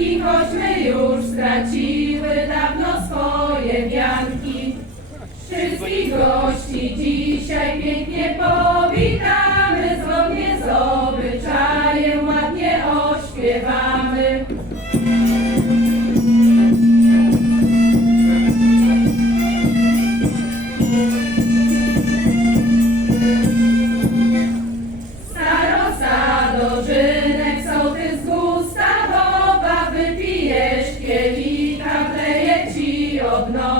Bobrowianki, choćmy już straciły dawno swoje wianki. Wszystkich gości dzisiaj pięknie powitamy, of now.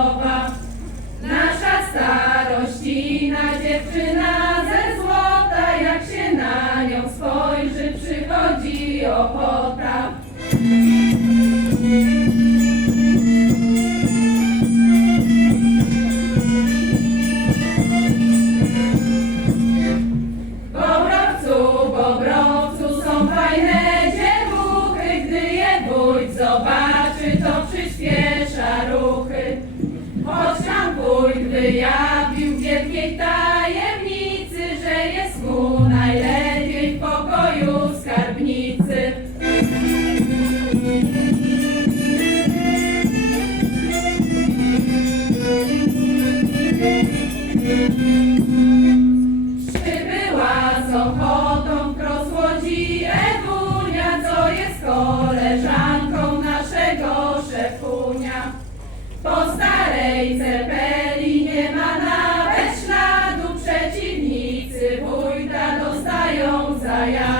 Z ochotą wprost Ewunia, co jest koleżanką naszego szefunia. Po starej cepeli nie ma nawet śladu, przeciwnicy wójta dostają zajadów. Są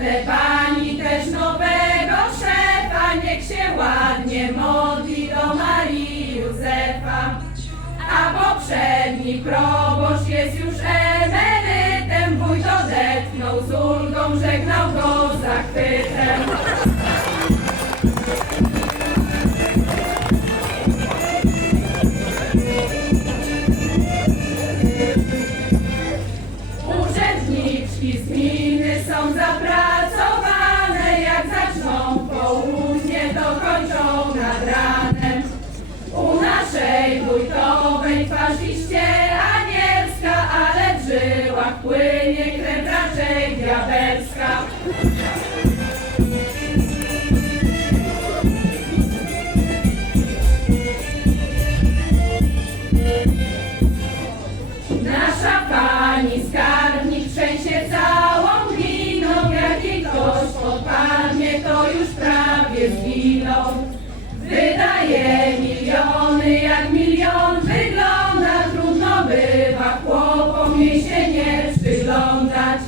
plebanii też nowego szefa, niech się ładnie modli do Marii Józefa. A poprzedni proboszcz jest już emerytem, wójt odetchnął z ulgą, żegnał go z zachwytem. Jak milion wygląda, trudno bywa chłopom jej się nie przyglądać.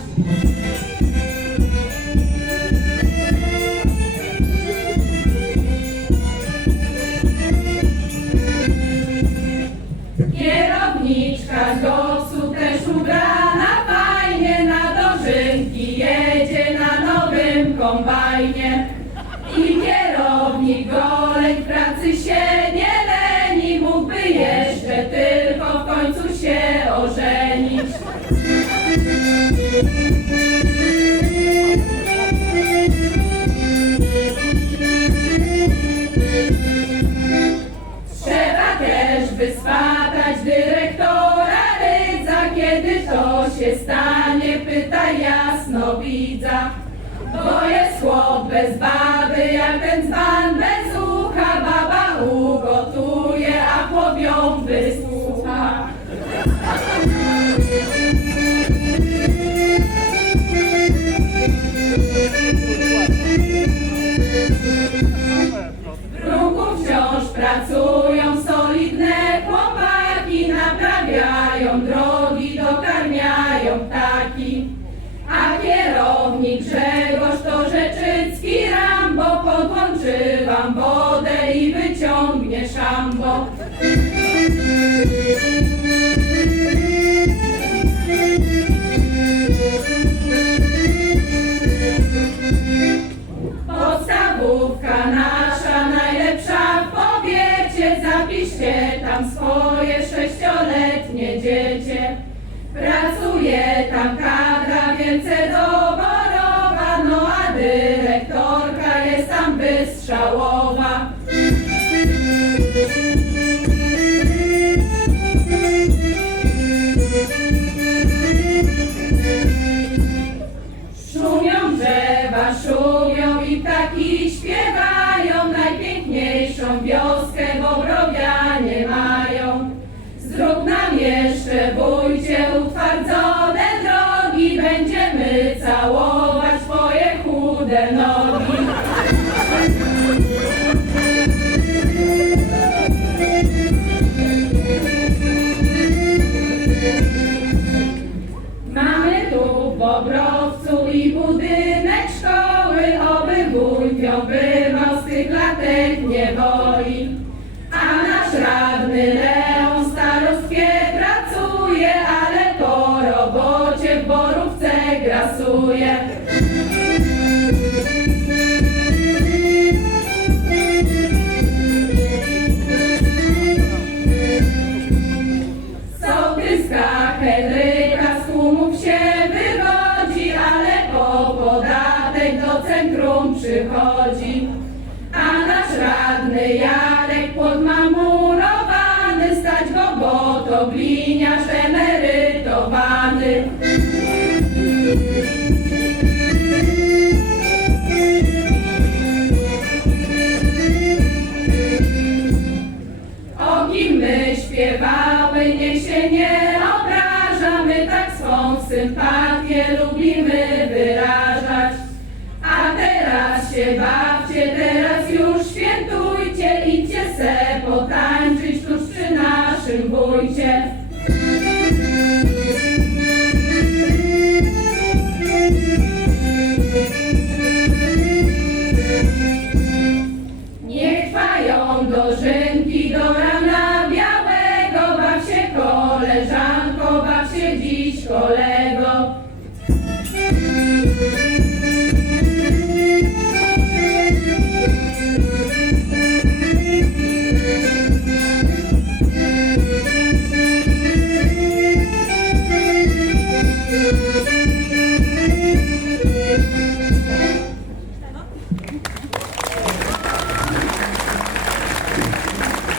Kierowniczka z GOPS-u też ubrana fajnie na dożynki jedzie na nowym kombajnie. Ożenić. Trzeba też wyswatać dyrektora Rydza, kiedy to się stanie, pyta jasno widza. Bo jest chłop bez baby, jak ten dzban bez ucha, baba pracują solidne chłopaki, naprawiają drogi, dokarmiają ptaki. A kierownik Grzegorz to Rzeczycki Rambo, podłączy wam wodę i wyciągnie szambo. คนะ Borówce grasuje. Sołtyska Henryka z tłumów się wywodzi, ale po podatek do centrum przychodzi. A nasz radny Jarek się bawcie, teraz już świętujcie, idźcie se potańczyć tuż przy naszym wójcie. Niech trwają dożynki do rana